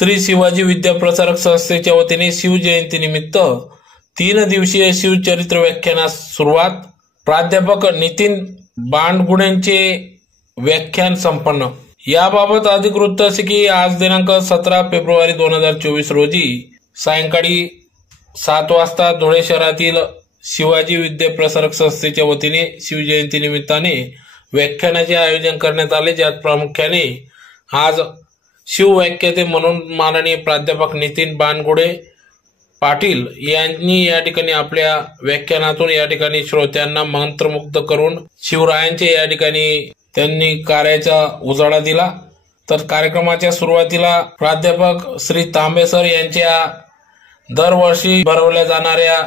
श्री शिवाजी विद्या प्रसारक संस्थेच्या वतीने शिवजयंती निमित्त 3 दिवसीय शिवचरित्र व्याख्यानास सुरुवात। प्राध्यापक नितीन बांडगुडेंचे व्याख्यान संपन्न। याबाबत अधिक वृत्त असे की आज दिनांक 17 फेब्रुवारी 2024 रोजी सायंकाळी 7 वाजता धुळे शहरातील शिवाजी विद्या प्रसारक संस्थेच्या वतीने शिवजयंती निमित्ताने व्याख्यानाचे आयोजन करण्यात आले, ज्यात प्रामुख्याने आज शिवव्याख्याते म्हणून माननीय प्राध्यापक नितीन बांडगुडे पाटील यांनी या ठिकाणी आपल्या व्याख्यानातून या ठिकाणी श्रोत्यांना मंत्रमुग्ध करून शिवरायांचे या ठिकाणी त्यांनी कार्याचा उजाळा दिला। तर कार्यक्रमाच्या सुरुवातीला प्राध्यापक श्री तांबे सर यांच्या दरवर्षी भरवल्या जाणाऱ्या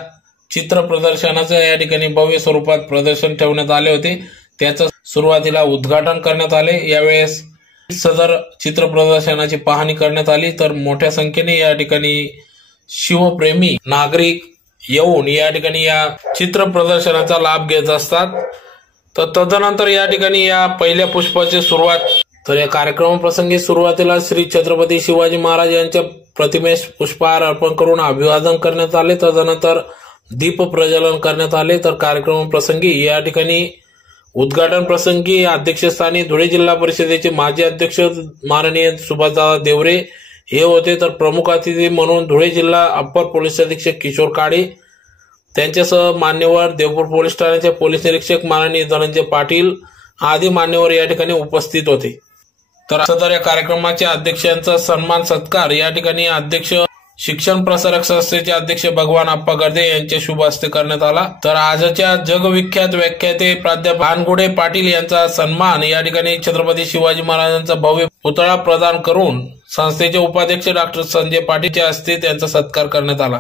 चित्र प्रदर्शनाचं या ठिकाणी भव्य स्वरूपात प्रदर्शन ठेवण्यात आले होते, त्याचं सुरुवातीला उद्घाटन करण्यात आले। यावेळेस सदर चित्र प्रदर्शनाची पाहणी करण्यात आली, तर मोठ्या संख्येने या ठिकाणी शिवप्रेमी नागरिक येऊन या ठिकाणी या चित्र प्रदर्शनाचा लाभ घेत असतात। तर तदनंतर या ठिकाणी या पहिल्या पुष्पाची सुरुवात, तर या कार्यक्रमाप्रसंगी सुरुवातीला श्री छत्रपती शिवाजी महाराज यांच्या प्रतिमेस पुष्पहार अर्पण करून अभिवादन करण्यात आले। तदनंतर दीप प्रज्वलन करण्यात आले। तर कार्यक्रमाप्रसंगी या ठिकाणी उद्घाटन प्रसंगी अध्यक्षस्थानी धुळे जिल्हा परिषदेचे माजी अध्यक्ष माननीय सुभाषदादा देवरे हे होते। तर प्रमुख अतिथी म्हणून धुळे जिल्हा अप्पर पोलीस अधीक्षक किशोर काळे, त्यांच्यासह मान्यवर देवपूर पोलीस ठाण्याचे पोलीस निरीक्षक माननीय धनंजय पाटील आदी मान्यवर या ठिकाणी उपस्थित होते। तर सदर या कार्यक्रमाच्या अध्यक्षांचा सन्मान सत्कार या ठिकाणी अध्यक्ष शिक्षण प्रसारक संस्थेचे अध्यक्ष भगवान आप्पा गर्दे यांच्या शुभ हस्ते करण्यात आला। तर आजच्या जगविख्यात व्याख्याते प्राध्यापक बांडगुडे पाटील यांचा सन्मान या ठिकाणी छत्रपती शिवाजी महाराजांचा भव्य पुतळा प्रदान करून संस्थेचे उपाध्यक्ष डॉक्टर संजय पाटीलच्या हस्ते त्यांचा सत्कार करण्यात आला।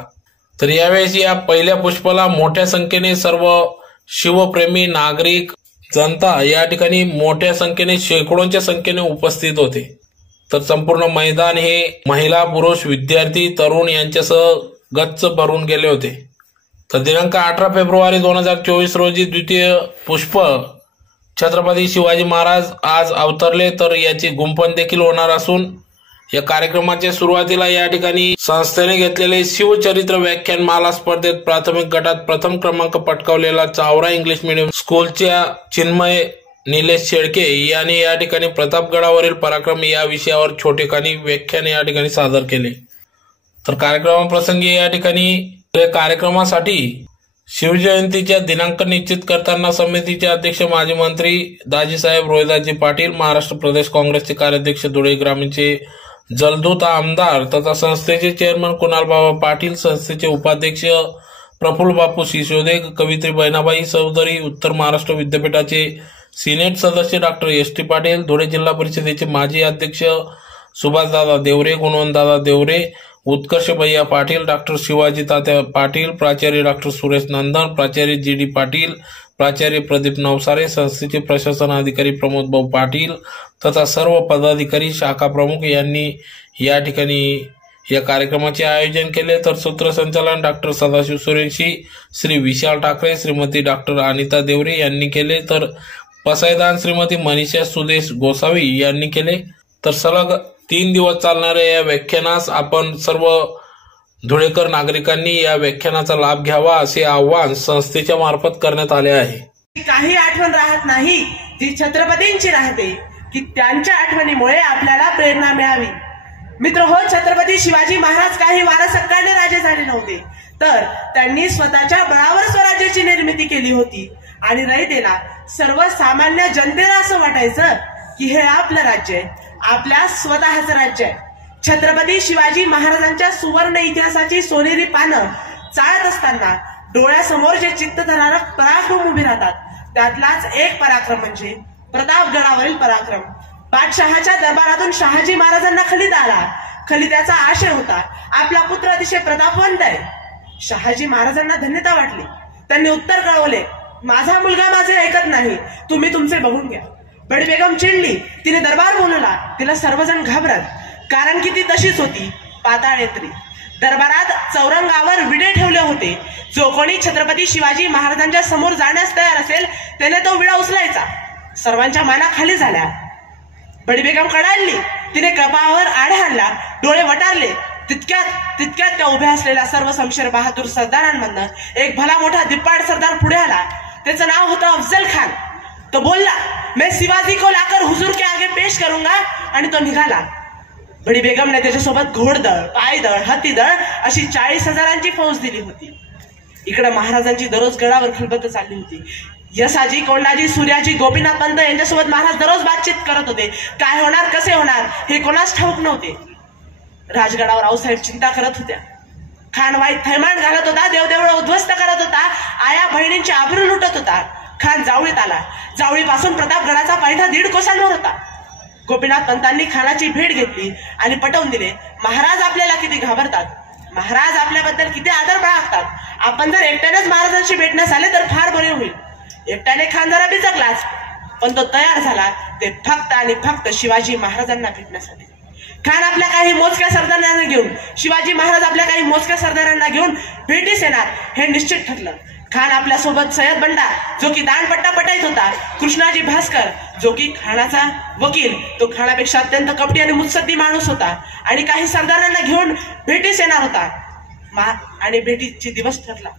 तर यावेळी या पहिल्या पुष्पाला मोठ्या संख्येने सर्व शिवप्रेमी नागरिक जनता या ठिकाणी मोठ्या संख्येने शेकडोंच्या संख्येने उपस्थित होते। तर संपूर्ण मैदान हे महिला पुरुष विद्यार्थी तरुण यांच्यासह गच्च भरून गेले होते। तर दिनांक 18 फेब्रुवारी 2024 रोजी द्वितीय पुष्प छत्रपती शिवाजी महाराज आज अवतरले, तर याची गुंफण देखील होणार असून या कार्यक्रमाच्या सुरुवातीला या ठिकाणी संस्थेने घेतलेले शिवचरित्र व्याख्यानमाला स्पर्धेत प्राथमिक गटात प्रथम क्रमांक पटकावलेला चावरा इंग्लिश मीडियम स्कूलच्या चिन्मय निलेश शेळके यांनी या ठिकाणी प्रतापगडावरील पराक्रम या विषयावर छोटेखानी व्याख्यान या ठिकाणी सादर केले। तर कार्यक्रमाप्रसंगी या ठिकाणी कार्यक्रमासाठी शिवजयंतीच्या दिनांक निश्चित करताना समितीचे अध्यक्ष माजी मंत्री दाजीसाहेब रोहिदासजी पाटील, महाराष्ट्र प्रदेश काँग्रेसचे कार्याध्यक्ष धुळे ग्रामीणचे जलदूत आमदार तथा संस्थेचे चेअरमन कुणाल बाबा पाटील, संस्थेचे उपाध्यक्ष प्रफुल्ल बापू सिसोदे, कवित्री बहिणाबाई चौधरी, उत्तर महाराष्ट्र विद्यापीठाचे सिनेट सदस्य डॉक्टर एस.टी. पाटील, धुळे जिल्हा परिषदेचे माजी अध्यक्ष सुभाषदादा देवरे, गुणवंतदादा देवरे, उत्कर्ष भैया पाटील, डॉक्टर शिवाजी तात्या पाटील, प्राचार्य डॉक्टर सुरेश नंदन, प्राचार्य जी.डी. पाटील, प्राचार्य प्रदीप नवसारे, संस्थेचे प्रशासन अधिकारी प्रमोद भाऊ पाटील तथा सर्व पदाधिकारी शाखा प्रमुख यांनी या ठिकाणी या कार्यक्रमाचे आयोजन केले। तर सूत्रसंचालन डॉक्टर सदाशिव सुरेशी, श्री विशाल ठाकरे, श्रीमती डॉक्टर अनिता देवरे यांनी केले। तर पसायदान श्रीमती मनीषा सुदेश गोसावी यांनी केले। तर सलग 3 दिवस चालणाऱ्या या व्याख्यानास आपण सर्व धुळेकर नागरिकांनी या व्याख्यानाचा लाभ घ्यावा असे आवाहन संस्थेच्या मार्फत करण्यात आले आहे। काही आठवण राहत नाही जी छत्रपतींची राहते, की त्यांच्या आठवणीमुळे आपल्याला प्रेरणा मिळावी। मित्र हो, छत्रपती शिवाजी महाराज काही वारसक्काने राजे झाले नव्हते, तर त्यांनी स्वतःच्या बळावर स्वराज्याची निर्मिती केली होती आणि रयतेला सर्वसामान्य जनतेला असं वाटायचं की हे आपलं राज्य आहे, आपल्या स्वतःचं राज्य आहे। छत्रपती शिवाजी महाराजांच्या सुवर्ण इतिहासाची सोनेरी पानं चाळत असताना डोळ्यासमोर जे चित्तधरारक पराक्रम उभे राहतात, त्यातलाच एक पराक्रम म्हणजे प्रतापगडावरील पराक्रम। बादशहाच्या दरबारातून शहाजी महाराजांना खलिता आला। खलित्याचा आशय होता आपला पुत्र अतिशय प्रतापवंत आहे। शहाजी महाराजांना धन्यता वाटली, त्यांनी उत्तर कळवले, माझा मुलगा माझे ऐकत नाही, तुम्ही तुमचे बघून घ्या। बडी बेगम चिडली, तिने दरबार बोलवला। तिला सर्वजण घाबरत, कारण की ती तशीच होती, पाताळेत्री। दरबारात चौरंगावर विडे ठेवले होते। जो कोणी छत्रपती शिवाजी महाराजांच्या समोर जाण्यास तयार असेल त्याने तो विडा उचलायचा। सर्वांच्या माना खाली झाल्या। बडी बेगम कडाळली, तिने कपाळावर आढा आणला, डोळे वटारले. तितक्यात त्या उभ्या असलेल्या सर्व शमशेर बहादूर सरदारांमधनं एक भला मोठा दिप्पाड सरदार पुढे आला. त्याचं नाव होतं अफजल खान. तो बोलला, मैं शिवाजी को लाकर हुजूर के आगे पेश करूंगा, आणि तो निघाला. बडी बेगमने त्याच्यासोबत घोडदळ, पायदळ, हत्तीदळ अशी 40,000 फौज दिली होती. इकडे महाराजांची दररोज गडावर खलबत चालली होती. यसाजी, कोंडाजी, सूर्याजी, गोपीनाथ पंत यांच्यासोबत महाराज दररोज बातचीत करत होते. काय होणार, कसे होणार हे कोणाच ठाऊक नव्हते. राजगडावर आऊसाहेब चिंता करत होत्या. खान वाईट थैमान घालत होता, देवदेवळ उद्ध्वस्त करत होता, आया बहिणींची आबरू लुटत होता. खान जावळीत आला. जावळीपासून प्रतापगडाचा पायथा 1.5 कोसांवर होता. गोपीनाथ पंतांनी खानाची भेट घेतली आणि पटवून दिले, महाराज आपल्याला किती घाबरतात, महाराज आपल्याबद्दल किती आदर बाळगतात. आपण जर एकट्यानेच महाराजांशी भेटण्यास आले तर फार बरे होईल. एकट्याने खान जरा बिचकलाच, पण तो तयार झाला ते फक्त आणि फक्त शिवाजी महाराजांना भेटण्यासाठी. खान आपल्या काही मोजक्या सरदारांना घेऊन, शिवाजी महाराज आपल्या काही मोजक्या सरदारांना घेऊन भेटीस येणार हे निश्चित ठरलं. खान आपल्यासोबत सय्यद बंडा, जो की दाणपट्टा पटाईत होता, कृष्णाजी भास्कर, जो की खानाचा वकील, तो खानापेक्षा अत्यंत कपटी आणि मुत्सद्दी माणूस होता, आणि काही सरदारांना घेऊन भेटीस येणार होता. आणि भेटीची दिवस ठरला.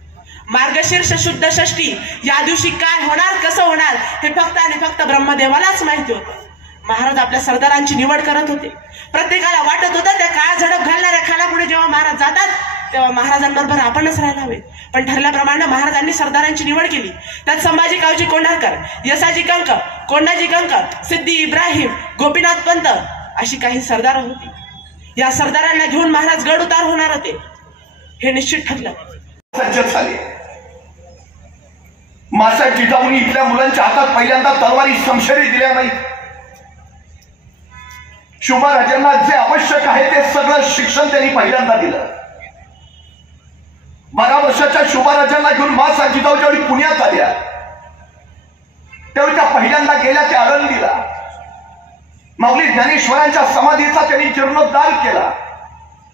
मार्गशीर्ष शुद्ध षष्टी या दिवशी काय होणार, कसं होणार हे फक्त आणि फक्त ब्रह्मदेवालाच माहिती होतं. महाराज आपल्या सरदारांची निवड करत होते. प्रत्येकाला वाटत होतं त्या काळा झडप घालणाऱ्या खानापुढे जेव्हा महाराज जातात तेव्हा महाराजांबरोबर आपणच राहायला हवे. पण ठरल्याप्रमाणे महाराजांनी सरदारांची निवड केली. त्यात संभाजी कावजी कोंढारकर, यसाजी कंक, कोंडाजी कंक, सिद्धी इब्राहिम, गोपीनाथ पंत अशी काही सरदार होती. या सरदारांना घेऊन महाराज गड उतार होणार होते हे निश्चित ठरलं. सज्ज झाले. मासाहेब जिजाऊंनी इथल्या मुलांच्या हातात पहिल्यांदा तलवारी शमशेरी दिल्या नाही. शुभाराजांना जे आवश्यक आहे ते सगळं शिक्षण त्यांनी पहिल्यांदा दिलं. 12 वर्षाच्या शुभाराजांना घेऊन मासाहेब जिजाऊ ज्यावेळी पुण्यात आल्या त्यावेळी त्या पहिल्यांदा गेल्या त्या आळंदीला. माऊली ज्ञानेश्वरांच्या समाधीचा त्यांनी जीर्णोद्धार केला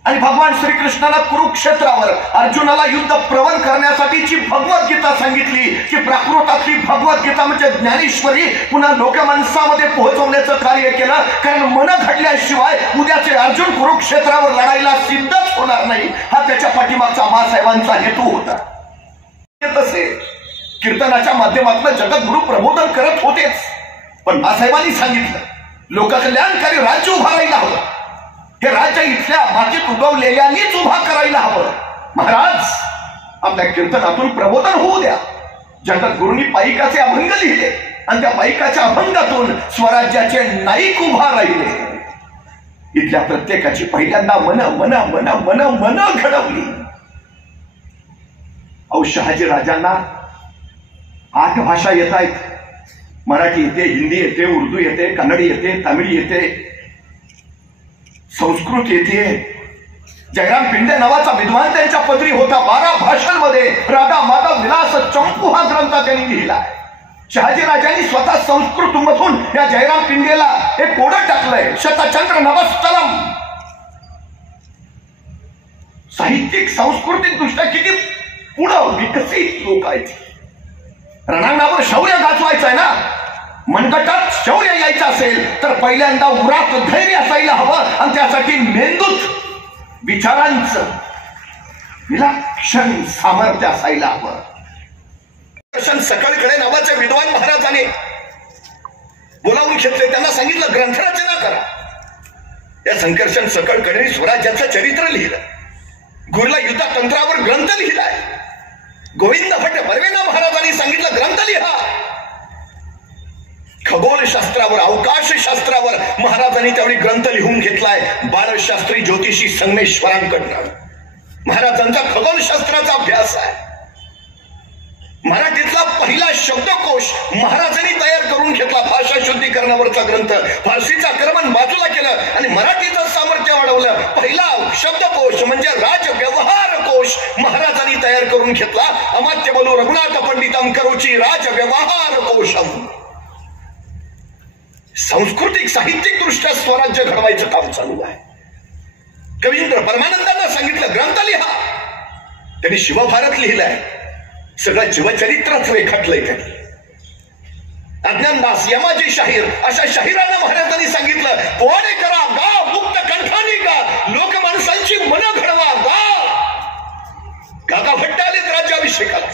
आणि भगवान श्रीकृष्णाला कुरुक्षेत्रावर अर्जुनाला युद्ध प्रवण करण्यासाठी जी भगवद्गीता सांगितली की प्राकृतातली भगवद्गीता म्हणजे ज्ञानेश्वरी पुन्हा लोकमानसामध्ये पोहोचवण्याचं कार्य केलं. कारण मन घडल्याशिवाय उद्याचे अर्जुन कुरुक्षेत्रावर लढायला सिद्धच होणार नाही, हा त्याच्या पाठीमागचा मासाहेबांचा हेतू होता. तसे कीर्तनाच्या माध्यमातून जगद्गुरु प्रबोधन करत होतेच, पण मासाहेबांनी सांगितलं लोककल्याणकारी राज्य उभा राहायला हवं. हे राज्य इथल्या मातीत उगवलेल्यानीच उभा करायला हवं. महाराज आपल्या कीर्तनातून प्रबोधन होऊ द्या. जगद्गुरूंनी पाईकाचे अभंग लिहिले आणि त्या पाईकाच्या अभंगातून स्वराज्याचे नाईक उभा राहिले. इथल्या प्रत्येकाची पहिल्यांदा मन मन मन मन मन घडवली. शहाजी राजांना 8 भाषा येत आहेत. मराठी येते, हिंदी येते, उर्दू येते, कन्नडी येते, तामिळ येते, संस्कृत येते. जयराम पिंडे नावाचा विद्वान त्यांच्या पदरी होता. 12 भाषांमध्ये राधा माधव विलास चंपू हा ग्रंथ त्यांनी लिहिलाय. शहाजी राजांनी स्वतः संस्कृत मधून या जयराम पिंडेला एक कोडं टाकलंय, शतचंद्र नवस्तलम. साहित्यिक सांस्कृतिक दृष्ट्या किती पुढं विकसित लोक आहेत. रणांगणावर शौर्य गाजवायचं आहे ना, मनगटात शौर्य यायचं असेल तर पहिल्यांदा उरात धैर्य असायला हवं आणि त्यासाठी मेंदूत विचारांचं विलक्षण सामर्थ्य असायला हवं. सकळकडे नावाचे विद्वान महाराजांनी बोलावून घेतले. त्यांना सांगितलं ग्रंथरचना करा. या संकर्षण सकळकडे स्वराज्याचं चरित्र लिहिलं. गुरुला युद्धतंत्रावर ग्रंथ लिहिलाय. गोविंद भट बर्वेना महाराजांनी सांगितलं ग्रंथ लिहा. खगोलशास्त्रावर, अवकाशशास्त्रावर महाराजांनी त्यावेळी ग्रंथ लिहून घेतलाय. बाळशास्त्री ज्योतिषी संगमेश्वरांकडनं महाराजांचा खगोलशास्त्राचा अभ्यास आहे. मराठीतला पहिला शब्दकोश महाराजांनी तयार करून घेतला. भाषा शुद्धीकरणावरचा ग्रंथ. फारसीचं आक्रमण बाजूला केलं आणि मराठीचं सामर्थ्य वाढवलं. पहिला शब्दकोश म्हणजे राजव्यवहार कोश महाराजांनी तयार करून घेतला. अमात्य बोलू रघुनाथ पंडितम करोची राजव्यवहार कोशम. सांस्कृतिक साहित्यिक दृष्ट्या स्वराज्य घडवायचं काम चालू आहे. कवींद्र परमानंदांना सांगितलं ग्रंथ लिहा. त्यांनी शिवभारत लिहिलाय. सगळं जीवचरित्रच रेखाटलंय त्यांनी. अज्ञानदास यमाचे शाहीर अशा शाहिरांना महाराजांनी सांगितलं, पोवाडे करा गा, मुक्त कंठाने गा, लोक माणसांची मन घडवा गा. गागा भट्ट आलेत राज्याभिषेकाला.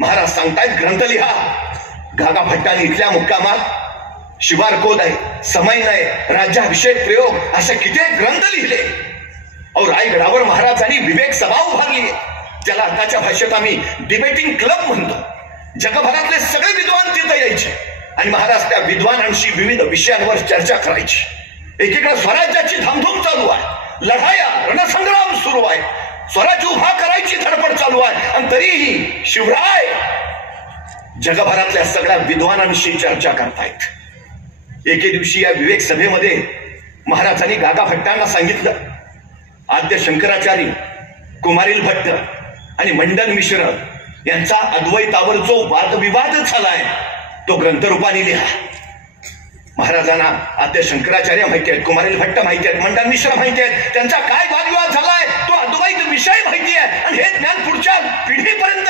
महाराज सांगतायत ग्रंथ लिहा. गागा भट्टाने इथल्या मुक्कामात शिवार कोद आहे, समय नाही, राज्याभिषेक प्रयोग असे किती ग्रंथ लिहिले. और रायगडावर महाराजांनी विवेक सभा उभारली, ज्याला आताच्या भाषेत आम्ही डिबेटिंग क्लब म्हणतो. जगभरातले सगळे विद्वान तिथे यायचे आणि महाराज त्या विद्वानांशी विविध विषयांवर चर्चा करायची. एकीकडे स्वराज्याची धामधूम चालू आहे, लढाया रणसंग्राम सुरू आहे, स्वराज्य उभा करायची धडपड चालू आहे, आणि तरीही शिवराय जगभरातल्या सगळ्या विद्वानांशी चर्चा करतायत. एके दिवशी या विवेक सभेमध्ये महाराजांनी गागा भट्टांना सांगितलं, आद्य शंकराचार्य, कुमारिल भट्ट आणि मंडन मिश्र यांचा अद्वैतावर जो वादविवाद झालाय तो ग्रंथरूपाने लिहा. महाराजांना आद्य शंकराचार्य माहिती आहेत, कुमारिल भट्ट माहिती आहेत, मंडन मिश्र माहिती आहेत, त्यांचा काय वादविवाद झालाय तो अद्वैत विषय माहिती आहे, आणि हे ज्ञान पुढच्या पिढीपर्यंत